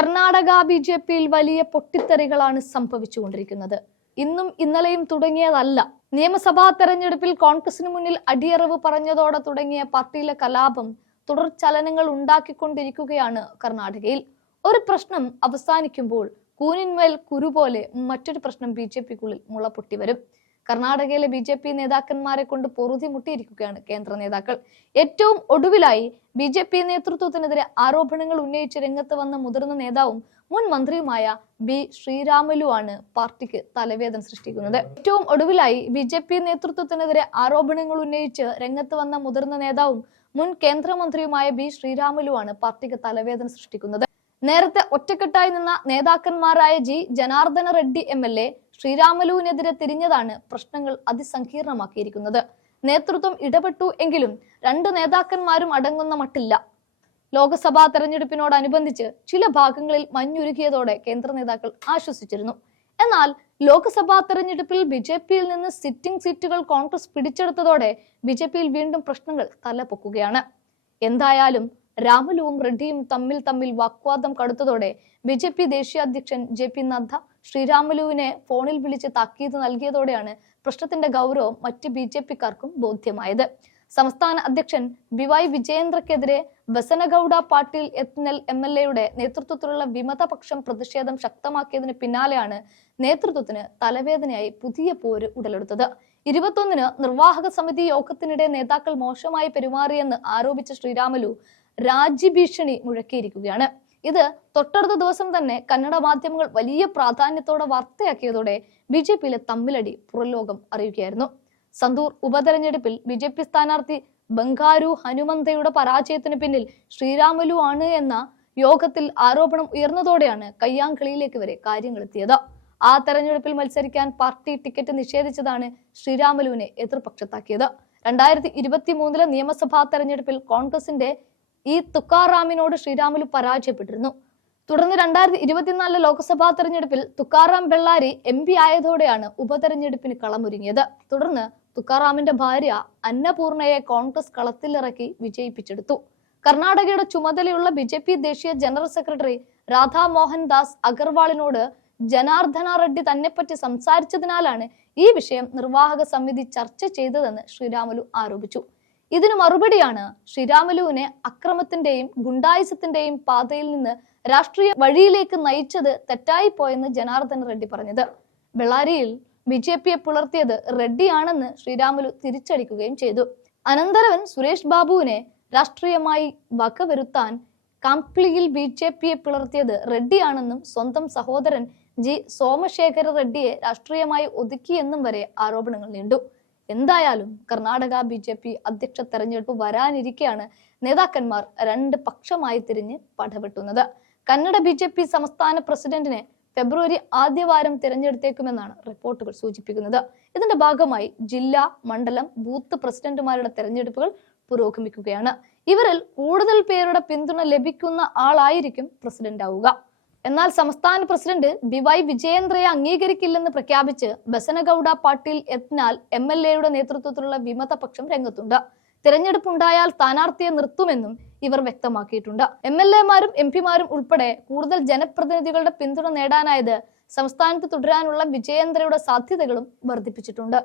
Karnataka B J പിയിൽ വലിയ പൊട്ടിത്തെറികളാണ് സംഭവിച്ചുകൊണ്ടിരിക്കുന്നത്. ഇന്നും ഇന്നലെയും തുടങ്ങിയതല്ല. നിയമസഭാ തെരഞ്ഞെടുപ്പിൽ കോൺഗ്രസിന് മുന്നിൽ അടിയറവ് പറഞ്ഞതോടെ തുടങ്ങിയ പാർട്ടിയിലെ കലാപം തുടർ ചലനങ്ങൾ ഉണ്ടാക്കിക്കൊണ്ടിരിക്കുകയാണ് കർണാടകയിൽ. ഒരു പ്രശ്നം അവസാനിക്കുമ്പോൾ കൂനിന്മേൽ കുരു പോലെ മറ്റൊരു പ്രശ്നം ബി ജെ പിക്കുള്ളിൽ മുള കർണാടകയിലെ ബി ജെ പി നേതാക്കന്മാരെ കൊണ്ട് പൊറുതി മുട്ടിയിരിക്കുകയാണ് കേന്ദ്ര നേതാക്കൾ. ഏറ്റവും ഒടുവിലായി ബി ജെ പി നേതൃത്വത്തിനെതിരെ ആരോപണങ്ങൾ ഉന്നയിച്ച് രംഗത്ത് വന്ന മുതിർന്ന നേതാവും മുൻ മന്ത്രിയുമായ ബി ശ്രീരാമലു ആണ് പാർട്ടിക്ക് തലവേദന സൃഷ്ടിക്കുന്നത്. ഏറ്റവും ഒടുവിലായി ബി ജെ പി നേതൃത്വത്തിനെതിരെ ആരോപണങ്ങൾ ഉന്നയിച്ച് രംഗത്ത് വന്ന മുതിർന്ന നേതാവും മുൻ കേന്ദ്രമന്ത്രിയുമായ ബി ശ്രീരാമലു ആണ് പാർട്ടിക്ക് തലവേദന സൃഷ്ടിക്കുന്നത്. നേരത്തെ ഒറ്റക്കെട്ടായി നിന്ന നേതാക്കന്മാരായ G. Janardhana Reddy M L A ശ്രീരാമലുവിനെതിരെ തിരിഞ്ഞതാണ് പ്രശ്നങ്ങൾ അതിസങ്കീർണമാക്കിയിരിക്കുന്നത്. നേതൃത്വം ഇടപെട്ടു എങ്കിലും രണ്ട് നേതാക്കന്മാരും അടങ്ങുന്ന മട്ടില്ല. ലോക്സഭാ തെരഞ്ഞെടുപ്പിനോടനുബന്ധിച്ച് ചില ഭാഗങ്ങളിൽ മഞ്ഞുരുകിയതോടെ കേന്ദ്ര നേതാക്കൾ ആശ്വസിച്ചിരുന്നു. എന്നാൽ ലോക്സഭാ തെരഞ്ഞെടുപ്പിൽ ബി ജെ പിയിൽ നിന്ന് സിറ്റിംഗ് സീറ്റുകൾ കോൺഗ്രസ് പിടിച്ചെടുത്തതോടെ ബി ജെ പിയിൽ വീണ്ടും പ്രശ്നങ്ങൾ തലപൊക്കുകയാണ്. എന്തായാലും രാമുലുവും റെഡ്ഡിയും തമ്മിൽ തമ്മിൽ വാക്വാദം കടുത്തതോടെ ബി ജെ പി ദേശീയ അധ്യക്ഷൻ ജെ പി നദ്ദ ശ്രീരാമുലുവിനെ ഫോണിൽ വിളിച്ച് താക്കീത് നൽകിയതോടെയാണ് പ്രശ്നത്തിന്റെ ഗൗരവം മറ്റ് ബി ജെ പിക്കാർക്കും ബോധ്യമായത്. സംസ്ഥാന അധ്യക്ഷൻ ബി വൈ വിജയേന്ദ്രക്കെതിരെ ബസനഗൌഡ പാട്ടീൽ എത്നൽ എം എൽ എയുടെ നേതൃത്വത്തിലുള്ള വിമതപക്ഷം പ്രതിഷേധം ശക്തമാക്കിയതിന് പിന്നാലെയാണ് നേതൃത്വത്തിന് തലവേദനയായി പുതിയ പോര് ഉടലെടുത്തത്. ഇരുപത്തൊന്നിന് നിർവാഹക സമിതി യോഗത്തിനിടെ നേതാക്കൾ മോശമായി പെരുമാറിയെന്ന് ആരോപിച്ച ശ്രീരാമലു രാജ്യഭീഷണി മുഴക്കിയിരിക്കുകയാണ്. ഇത് തൊട്ടടുത്ത ദിവസം തന്നെ കന്നഡ മാധ്യമങ്ങൾ വലിയ പ്രാധാന്യത്തോടെ വാർത്തയാക്കിയതോടെ ബി ജെ പിയിലെ തമ്മിലടി പുറലോകം അറിയുകയായിരുന്നു. സന്തൂർ ഉപതെരഞ്ഞെടുപ്പിൽ ബി ജെ പി സ്ഥാനാർത്ഥി ബംഗാരു ഹനുമന്തയുടെ പരാജയത്തിന് പിന്നിൽ ശ്രീരാമലു ആണ് എന്ന യോഗത്തിൽ ആരോപണം ഉയർന്നതോടെയാണ് കയ്യാങ്കളിയിലേക്ക് വരെ കാര്യങ്ങൾ എത്തിയത്. ആ തെരഞ്ഞെടുപ്പിൽ മത്സരിക്കാൻ പാർട്ടി ടിക്കറ്റ് നിഷേധിച്ചതാണ് ശ്രീരാമലുവിനെ എതിർപക്ഷത്താക്കിയത് രണ്ടായിരത്തി ഇരുപത്തി മൂന്നിലെ നിയമസഭാ തെരഞ്ഞെടുപ്പിൽ കോൺഗ്രസിന്റെ ഈ തുക്കാറാമിനോട് ശ്രീരാമുലു പരാജയപ്പെട്ടിരുന്നു. തുടർന്ന് രണ്ടായിരത്തി ഇരുപത്തിനാലിലെ ലോക്സഭാ തെരഞ്ഞെടുപ്പിൽ തുക്കാറാം ബെള്ളാരി എം പി ആയതോടെയാണ് ഉപതെരഞ്ഞെടുപ്പിന് കളമൊരുങ്ങിയത്. തുടർന്ന് തുക്കാറാമിന്റെ ഭാര്യ അന്നപൂർണയെ കോൺഗ്രസ് കളത്തിലിറക്കി വിജയിപ്പിച്ചെടുത്തു. കർണാടകയുടെ ചുമതലയുള്ള ബി ജെ പി ദേശീയ ജനറൽ സെക്രട്ടറി രാധാ മോഹൻ ദാസ് അഗർവാളിനോട് ജനാർദ്ദന റെഡ്ഡി തന്നെപ്പറ്റി സംസാരിച്ചതിനാലാണ് ഈ വിഷയം നിർവാഹക സമിതി ചർച്ച ചെയ്തതെന്ന് ശ്രീരാമുലു ആരോപിച്ചു. ഇതിനു മറുപടിയാണ് ശ്രീരാമലുവിനെ അക്രമത്തിന്റെയും ഗുണ്ടായുസത്തിന്റെയും പാതയിൽ നിന്ന് രാഷ്ട്രീയ വഴിയിലേക്ക് നയിച്ചത് തെറ്റായി പോയെന്ന് ജനാർദ്ദന റെഡ്ഡി പറഞ്ഞത്. ബെള്ളാരിയിൽ ബി ജെ പിയെ പുലർത്തിയത് റെഡ്ഡിയാണെന്ന് ശ്രീരാമുലു തിരിച്ചടിക്കുകയും ചെയ്തു. അനന്തരവൻ സുരേഷ് ബാബുവിനെ രാഷ്ട്രീയമായി വകവരുത്താൻ കാംപ്ലിയിൽ ബി ജെ പിയെ പിളർത്തിയത് റെഡ്ഡിയാണെന്നും സ്വന്തം സഹോദരൻ ജി സോമശേഖര റെഡ്ഡിയെ രാഷ്ട്രീയമായി ഒതുക്കിയെന്നും വരെ ആരോപണങ്ങൾ നീണ്ടു. എന്തായാലും കർണാടക ബി ജെ പി അധ്യക്ഷ തെരഞ്ഞെടുപ്പ് വരാനിരിക്കെയാണ് നേതാക്കന്മാർ രണ്ട് പക്ഷമായി തിരിഞ്ഞ് പടവെട്ടുന്നത്. കന്നഡ ബി ജെ പി സംസ്ഥാന പ്രസിഡന്റിനെ ഫെബ്രുവരി ആദ്യവാരം തിരഞ്ഞെടുത്തേക്കുമെന്നാണ് റിപ്പോർട്ടുകൾ സൂചിപ്പിക്കുന്നത്. ഇതിന്റെ ഭാഗമായി ജില്ലാ മണ്ഡലം ബൂത്ത് പ്രസിഡന്റുമാരുടെ തെരഞ്ഞെടുപ്പുകൾ പുരോഗമിക്കുകയാണ്. ഇവരിൽ കൂടുതൽ പേരുടെ പിന്തുണ ലഭിക്കുന്ന ആളായിരിക്കും പ്രസിഡന്റ് ആവുക എന്നാൽ സംസ്ഥാന പ്രസിഡന്റ് ബി വൈ വിജയേന്ദ്രയെ അംഗീകരിക്കില്ലെന്ന് പ്രഖ്യാപിച്ച് ബസനഗൌഡ പാട്ടീൽ എത്നാൽ എം എൽ എയുടെ നേതൃത്വത്തിലുള്ള വിമത പക്ഷം രംഗത്തുണ്ട്. തിരഞ്ഞെടുപ്പുണ്ടായാൽ സ്ഥാനാർത്ഥിയെ നിർത്തുമെന്നും ഇവർ വ്യക്തമാക്കിയിട്ടുണ്ട്. എം എൽ എമാരും എം പിമാരും ഉൾപ്പെടെ കൂടുതൽ ജനപ്രതിനിധികളുടെ പിന്തുണ നേടാനായത് സംസ്ഥാനത്ത് തുടരാനുള്ള വിജയേന്ദ്രയുടെ സാധ്യതകളും വർദ്ധിപ്പിച്ചിട്ടുണ്ട്.